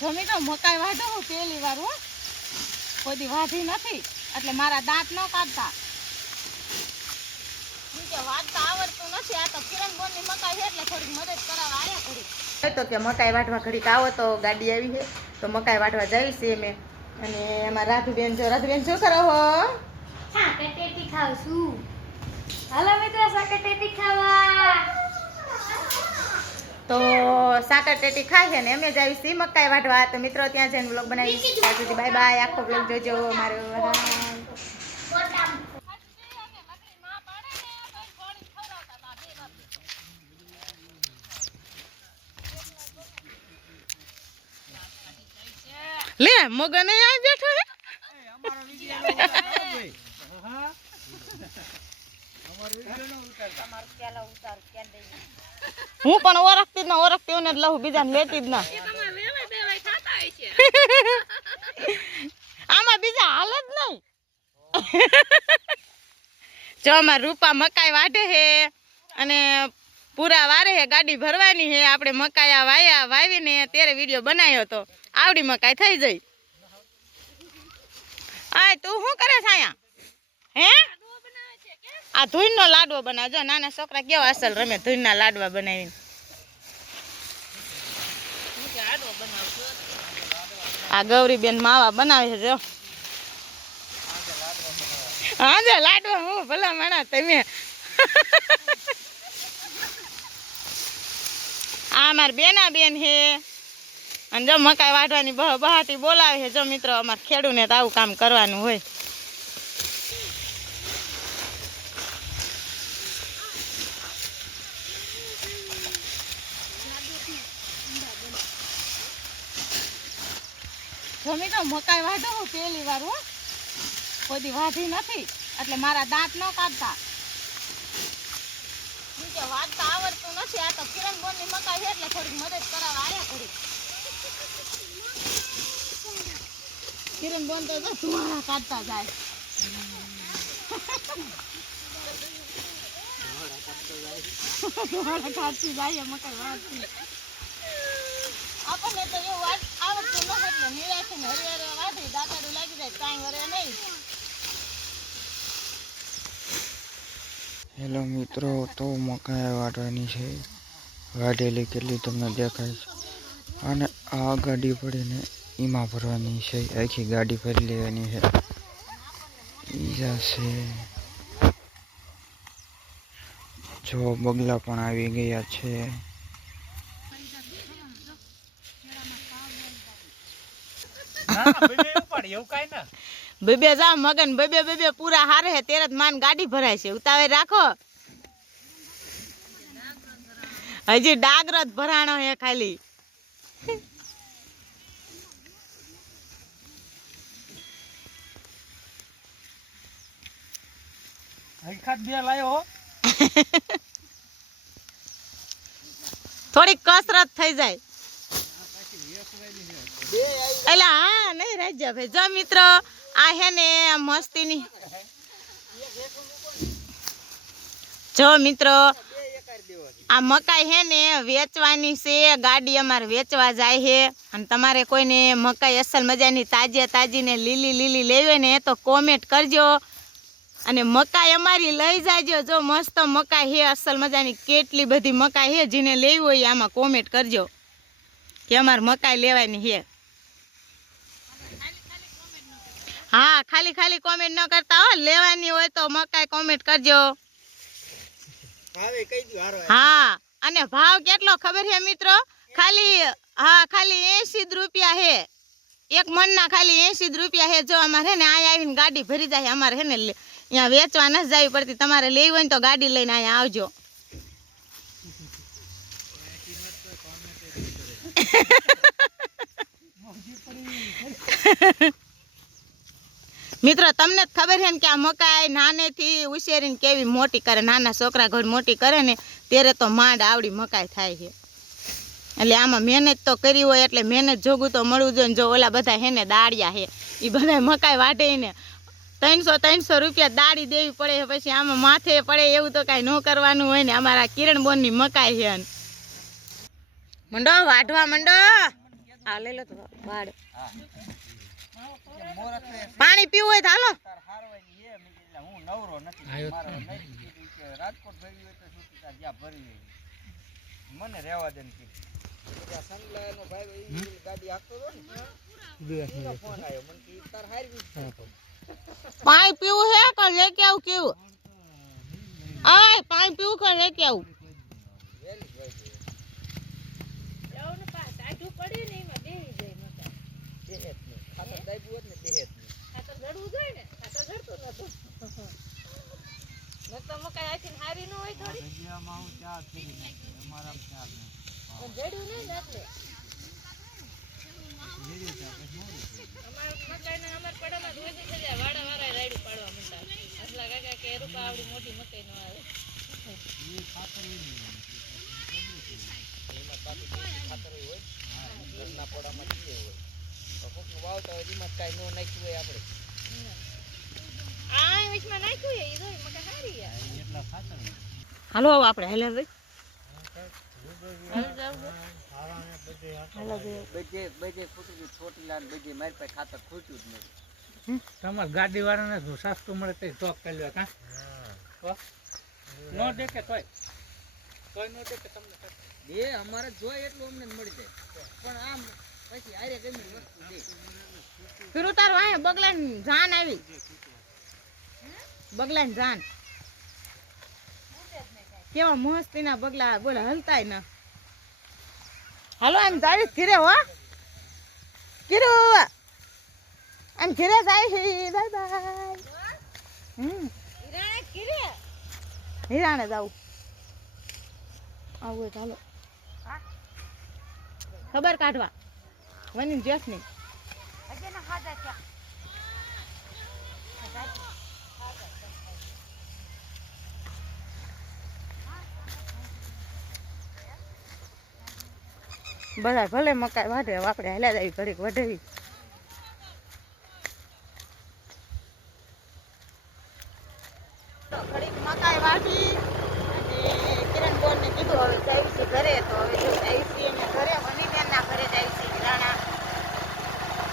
જો મિત્રો મકાઈ વાઢો હું પહેલી વાર હો, કોઈ દી વાઢી નથી એટલે મારા દાંત ન કાઢતા. નીચે વાઢતા આવડતું નથી. આ તો કિરણ બોનની મકાઈ છે એટલે થોડીક મદદ કરાવવા આયા કરી. તો કે મકાઈ વાઢવા ઘડીક આવો તો ગાડી આવી છે તો મકાઈ વાઢવા જઈએ છીએ અમે. અને એમાં રાધુબેન શું કરો હો? સાકટેટી ખાવ છું. હાલો મિત્રો સાકટેટી ખાવા. તો સાકર ટેટી ખાય છે ને અમે જ આવી છીએ મકાઈ વાઢવા. તો મિત્રો ત્યાં જઈને વ્લોગ બનાવી. ત્યાં સુધી બાય બાય. આખો વ્લોગ જોજો મારો. લે મગન અહીં બેઠો હે. હું પણ ઓળખતી જ ના, ઓળખતી ને લઉં બીજાને લેતી જ ના. આમાં બીજા હાલ જ નહીં. જો અમાર રૂપા મકાઈ વાઢે હે અને પૂરા વારે હે ગાડી ભરવાની હે. આપણે મકાઈ વાવીને ત્યારે વિડીયો બનાવ્યો હતો. આવડી મકાઈ થઈ જઈ. આ તું શું કરે છે અહીંયા? હે આ ધૂનનો લાડવો બનાવજો. નાના છોકરા કેવા અસલ રમે ધૂનના લાડવા બનાવીને. આ ગૌરીબેન માવા બનાવે છે. જો હા જો લાડવા હું ભલા માણા તમે. આ અમાર બેના બેન હે અને જો મકાઈ વાઢવાની બહાટી બોલાવે છે. જો મિત્રો અમાર ખેડૂને તો આવું કામ કરવાનું હોય. જમી તો મકાઈ વાઢો હું પહેલી વાર હો, કોઈ દી વાઢી નથી એટલે મારા દાંત ન કાઢતા. નીચે વાઢતા આવડતું નથી. આ તો કિરણ બોનની મકાઈ છે એટલે થોડીક મદદ કરાવવા આયા કરી. કિરણ બોન તો ધુમાડા કાઢતા જાય. ધુમાડા કાઢતી જાય મકાઈ વાઢતી. આપણને તો એવું આવડતું ન એટલે નિરાશે ને હરિયારે વાઢી દાંતાડું લાગી જાય કાંઈ વરે નહીં. હેલો મિત્રો, તો મકાઈ વાઢવાની છે. વાઢેલી કેટલી તમને દેખાય છે. અને આ ગાડી પડીને એમાં ભરવાની છે. આખી ગાડી ભરી લેવાની છે. ઈજા છે. જો બગલા પણ આવી ગયા છે. બેબે જા મગન બેબે પૂરા હારે હે ત્યારે જ માન ગાડી ભરાય છે. ઉતાવળ રાખો. હજી ડાગરત ભરાણો હે ખાલી. થોડીક કસરત થઈ જાય. એલા હા નહીં રાજા ભાઈ. જો મિત્રો આ હે ને મસ્તીની. જો મિત્રો આ મકાઈ હે ને વેચવાની છે. ગાડી અમારે વેચવા જાય છે. અને તમારે કોઈને મકાઈ અસલ મજાની તાજી ને લીલી લેવી ને તો કોમેન્ટ કરજો. અને મકાઈ અમારી લઈ જાજો. જો મસ્ત મકાઈ હે અસલ મજાની. કેટલી બધી મકાઈ હે. જેને લેવી હોય આમાં કોમેન્ટ કરજો કે અમારે મકાઈ લેવાની હે. હા ખાલી કોમેન્ટ ન કરતા હો. લેવાની હોય તો મકાઈ કોમેન્ટ કરજો. હા અને ભાવ કેટલો ખબર છે મિત્રો? ખાલી 80 રૂપિયા હે. એક મણના ખાલી 80 રૂપિયા હે. જો અમારે હે ને અહીંયા આવીને ગાડી ભરી જાય. અમારે હે ને અહીંયા વેચવા નથી જવી પડતી. તમારે લેવી હોય ને તો ગાડી લઈને અહીંયા આવજો. મિત્રો તમને જ ખબર છે ને કે આ મકાઈ નાનેથી ઉછેરીને કેવી મોટી કરે. નાના છોકરા ઘર મોટી કરે ને ત્યારે તો માંડ આવડી મકાઈ થાય છે. એટલે આમાં મહેનત તો કરી હોય એટલે મહેનત જોગું તો મળવું જોઈએ. જો ઓલા બધા હે ને દાળિયા હે એ બધા મકાઈ વાઢે ને 300 રૂપિયા દાળી દેવી પડે. પછી આમાં માથે પડે એવું તો કાંઈ ન કરવાનું હોય ને. અમારા કિરણ બોનની મકાઈ છે. મંડો વાઢવા મંડો. આ લઈ લો તો વાડ પાણી પીવું હોય તો હાલો હું નવરો નથી મારો નહીં કે રાજકોટ ભરી હોય તો શું તાર જ્યાં ભરી હોય મને રહેવા દે ને સંગલાનો ભાઈ ગાડી હાંકતો હતો ને ફોન આવ્યો મને કે તાર હારવી પાણી પીવું હે કે લઈ કે આવું કેવું આય પાણી પીવું કે લઈ કે આવું ખાતર દાબ્યું હોત ને દેહેત ખાતર જડવું જોઈએ ને ખાતર જડતું નતું ન તો મકાઈ આખી હારી ન હોય થોડી જગ્યામાં હું ચાર કરી નાખે અમારામાં ચાર નહીં જડ્યું નહીં ને એટલે અમાર મકાઈને અમાર પડામાં ધોઈ થઈ જાય વાડા વાળા રાયડું પાડવા માંડતા અસલા કાકા કે રૂપા આવડી મોટી મકાઈ ન આવે એ ખાતર એમાં પાછી ખાતર હોય ઘરના પોડામાં જીવે હોય તો કોકનું વાવતા હોય એમાં કાંઈ ન નાખ્યું હોય આપણે આ વિશમાં નાખ્યું એ જોઈ મકાઈ હારી યાર એટલા ખાતર હાલો હવે આપણે હેલે ભાઈ બધે ફૂટી ગયું છોટીલા ને બધે મારી પાસે ખાતર ખૂટ્યું જ નહીં તમારે ગાડી વાળાને સસ્તું મળે તો સ્ટોક કરી લો કા નો દેખે તોય નો દેખે તમને બે અમારે જોઈએ એટલું અમને મળી જાય પણ આમ પછી આરે ગમી વસ્તુ દે ફિર ઉતાર વાય બગલાની જાન આવી બગલાની જાન કેવા મસ્તીના બગલા બોલે હલતાય ના હાલો એમ જાય ઘીરે હો ઘીરે એમ ઘીરે જાય બાય બાય હિરાણે જાવું આવું ચાલો ખબર કાઢવા વની જેસ ની બધા ભલે મકાઈ વાઢે આપણે હેલા જ આવી ઘડીક વઢેવી ઘડીક મકાઈ વાઢી અને કિરણ બોલ ને કીધું હવે જાય છે ઘરે તો હવે જો જાય છે એને ઘરે બની બેનના ઘરે જાય છે રાણા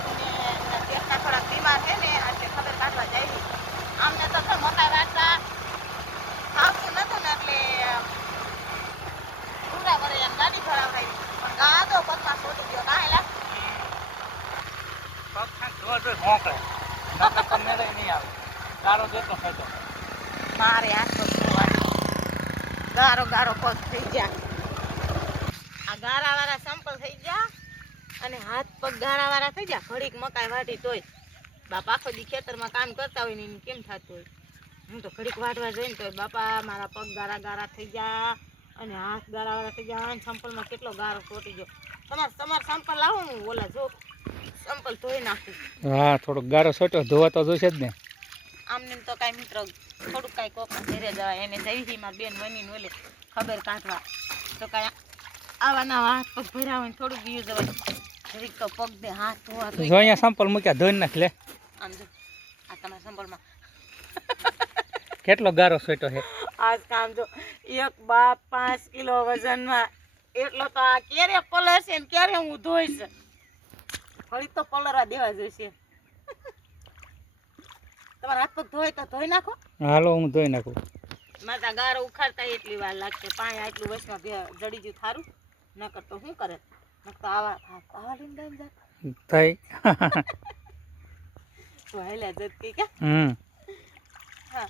અને એના પેટના થોડાક બીમાર છે ને એટલે ખબર કાઢવા જાય આમને તો મકાઈ વાઢતા આવતું નતું ને એટલે પૂરા વરે એમ ગાડી ખરાબ આવી પણ ગાદો પગમાં છોટી ગયો કાંઈ લાગ પગ ખાંડ ધોવા ધોઈ ભોંકળે નકર તો મેળે નહીં આવે ગારો દેતો ખાતો મારે હાથ પગ ધોવા ગારો ગારો પગ થઈ ગયા આ ગારાવાળા સંપલ થઈ ગયા અને હાથ પગ ગારાવાળા થઈ ગયા ઘડીક મકાઈ વાઢી તોય બાપા આખો દી ખેતરમાં કામ કરતા હોય ને એને કેમ થતું હોય હું તો ઘડીક વાઢવા જઈને તોય બાપા મારા પગ ગારા ગારા થઈ ગયા અને હાથ ગારાવાળા થઈ ગયા અને સંપલમાં કેટલો ગારો તોટી ગયો તમારે સંપલ લાવો હું ઓલા જો સંપલ ધોઈ નાખું હા થોડોક ગારો છોટો ધોવા તો જોશે જ ને આમને તો કાંઈ મિત્ર થોડુંક કાંઈ કોક ઘરે જવાય એને જઈ મારા બેન બનીને ઓલે ખબર કાઢવા તો કાંઈ આવા નવા હાથ પગ ભર્યા હોય ને થોડુંક બીયું જવાય જરીક તો પગ દે હાથ ધોવા તો જો અહીંયા સંપલ મૂક્યા ધોઈ નાખ લે આમ જો આ તમારા સંપલમાં કેટલો ગારો છોટો છે આજ કામ જો એક બાપ 5 કિલો વજનમાં એટલો તો આ ક્યારે પલર છે ને ક્યારે હું ધોઈશ ફરી તો પલરા દેવા જોઈશે તમારા હાથ પગ ધોય તો ધોઈ નાખો હાલો હું ધોઈ નાખું મારા ગારો ઉખાડતા એટલી વાર લાગશે પાણી આટલું વચમાં જડી ગયું થારું નકર તો શું કરે નકર તો આવા લઈને દઈને જાત થઈ તો હેલા જત કે હમ હા